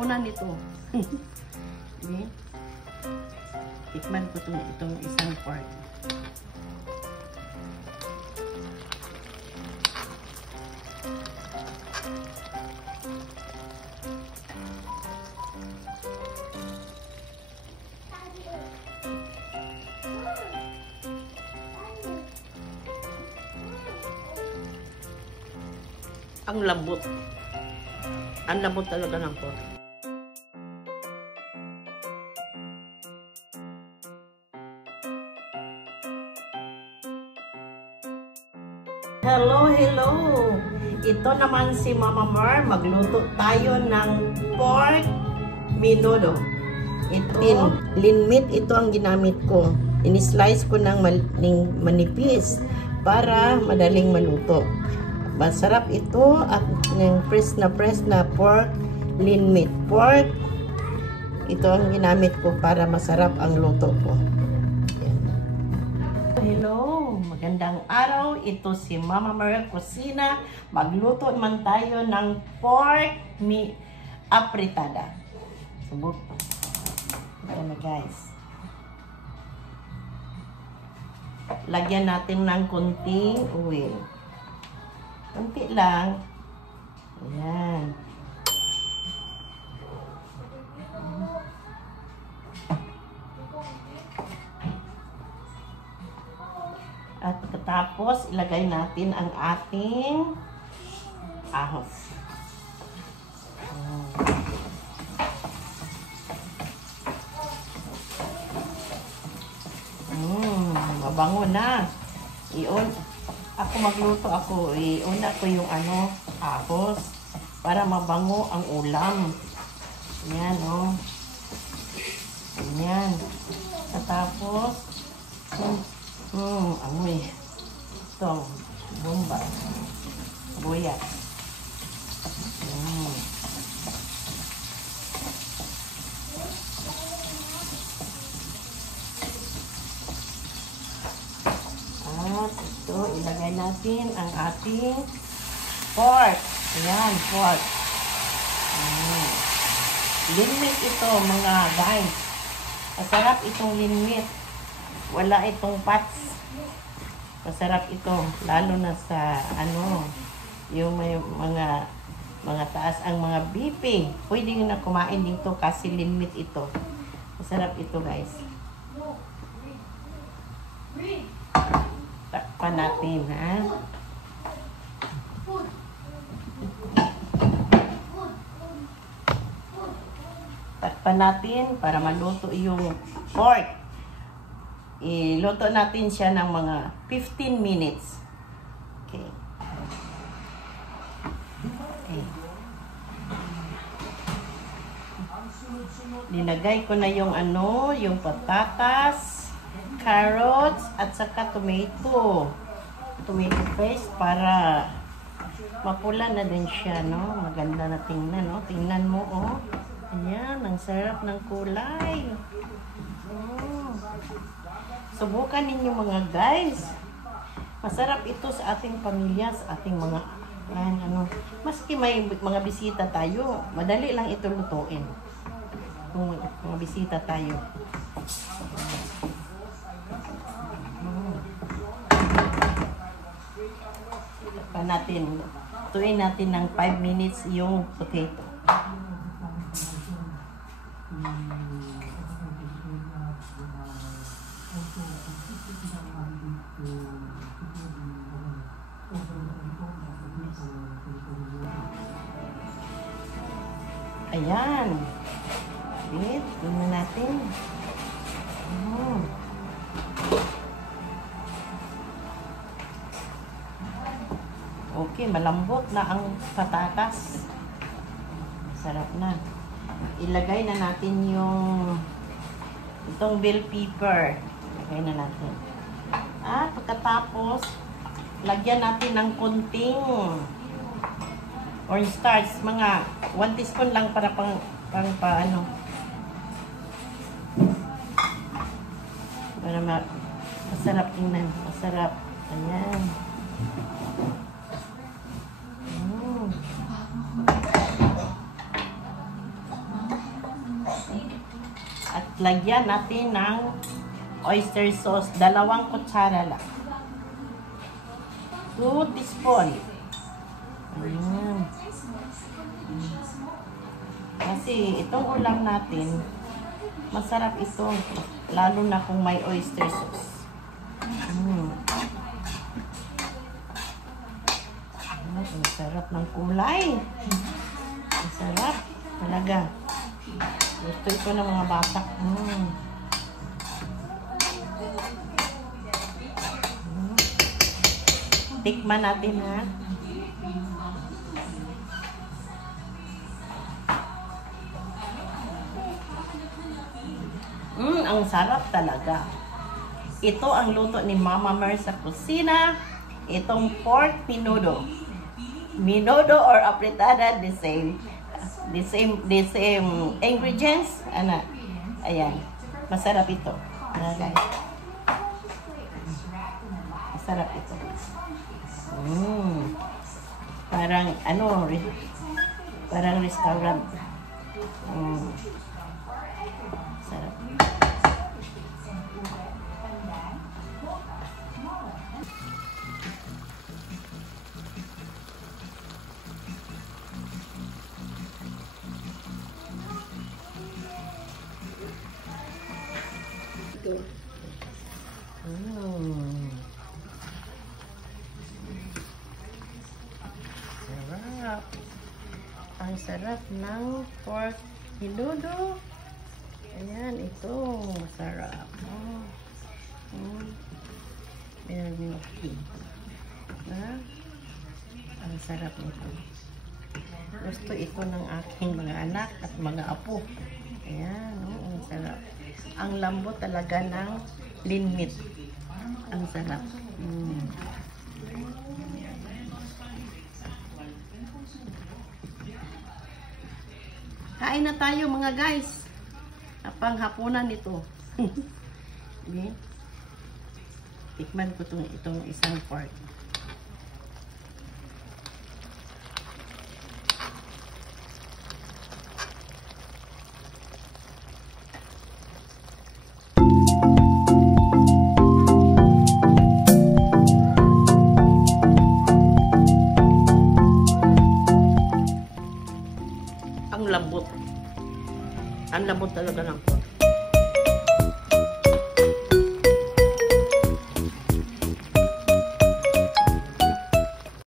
hapunan nito. Okay. Tikman ko itong isang pork. Ang lambot. Ang lambot talaga ng pork. Hello, hello! Ito naman si Mama Mar. Magluto tayo ng pork menudo. Ito, lean meat, ito ang ginamit ko. Ini-slice ko ng manipis para madaling maluto. Masarap ito at yung press na pork lean meat. Pork, ito ang ginamit ko para masarap ang luto ko. Yan. Hello, magandang araw. Ito si Mama Mar Kusina. Magluto naman tayo ng pork apritada. Subok. Ito na guys. Lagyan natin ng konting oil. Kunti lang. Ayan. At pagkatapos, ilagay natin ang ating ahos. Mabango na. Ako magluto ako, una ko yung ahos para mabango ang ulam. Ayan, oh. Ayan. Tapos, amoy. Ito, bomba. Buya. Ito, ilagay natin ang ating pork. Ayan, pork. Lean meat ito, mga guys. Masarap itong lean meat. Wala itong fats. Masarap ito, lalo na sa yung may mga taas ang mga BP. Pwede na kumain dito kasi lean meat ito. Masarap ito, guys. Takpan natin, ha? Takpan natin para maluto yung pork. Iluto natin siya ng mga 15 minutes. Okay. Linagay ko na yung yung patatas, carrots, at saka tomato paste para mapula na din siya, no? Maganda na tingnan, no? Tingnan mo, oh. Ayan, ang sarap ng kulay. Subukan ninyo mga guys. Masarap ito sa ating pamilya, sa ating mga maski may mga bisita tayo, madali lang ito lutuin. Kung mga bisita tayo. Tuin natin ng 5 minutes yung potato. Ayan. Wait, tingnan natin. Okay, malambot na ang patatas. Sarap na. Ilagay na natin itong bell pepper. Ilagay na natin. At pagkatapos, lagyan natin ng konting cornstarch. Mga 1 teaspoon lang para para masarap tingnan. Masarap. Ayan. At lagyan natin ng oyster sauce. 2 kutsara lang. 2 teaspoon. Ayan. Kasi itong ulam natin, masarap ito. Lalo na kung may oyster sauce. Ang sarap ng kulay. Ang sarap. Talaga. Gusto ito ng mga bata. Tikman natin, ha. Ang sarap talaga. Ito ang luto ni Mama Mer sa kusina. Itong pork menudo. Menudo or apretada, the same ingredients. Ayan. Masarap ito. Guys. Masarap ito. Parang parang restaurant. Sarap. Sarap. Ang sarap ng pork menudo. Ayan, ito. Masarap. Ayan, okay. Ang sarap nito. Gusto ito ng aking mga anak at mga apo. Ayan, ang sarap. Ang lambot talaga ng lean meat. Ang sarap. Kain na tayo mga guys. Panghapunan nito. Okay. Tikman ko itong isang pork. Ang lambot. Ang lambot talaga ng pork.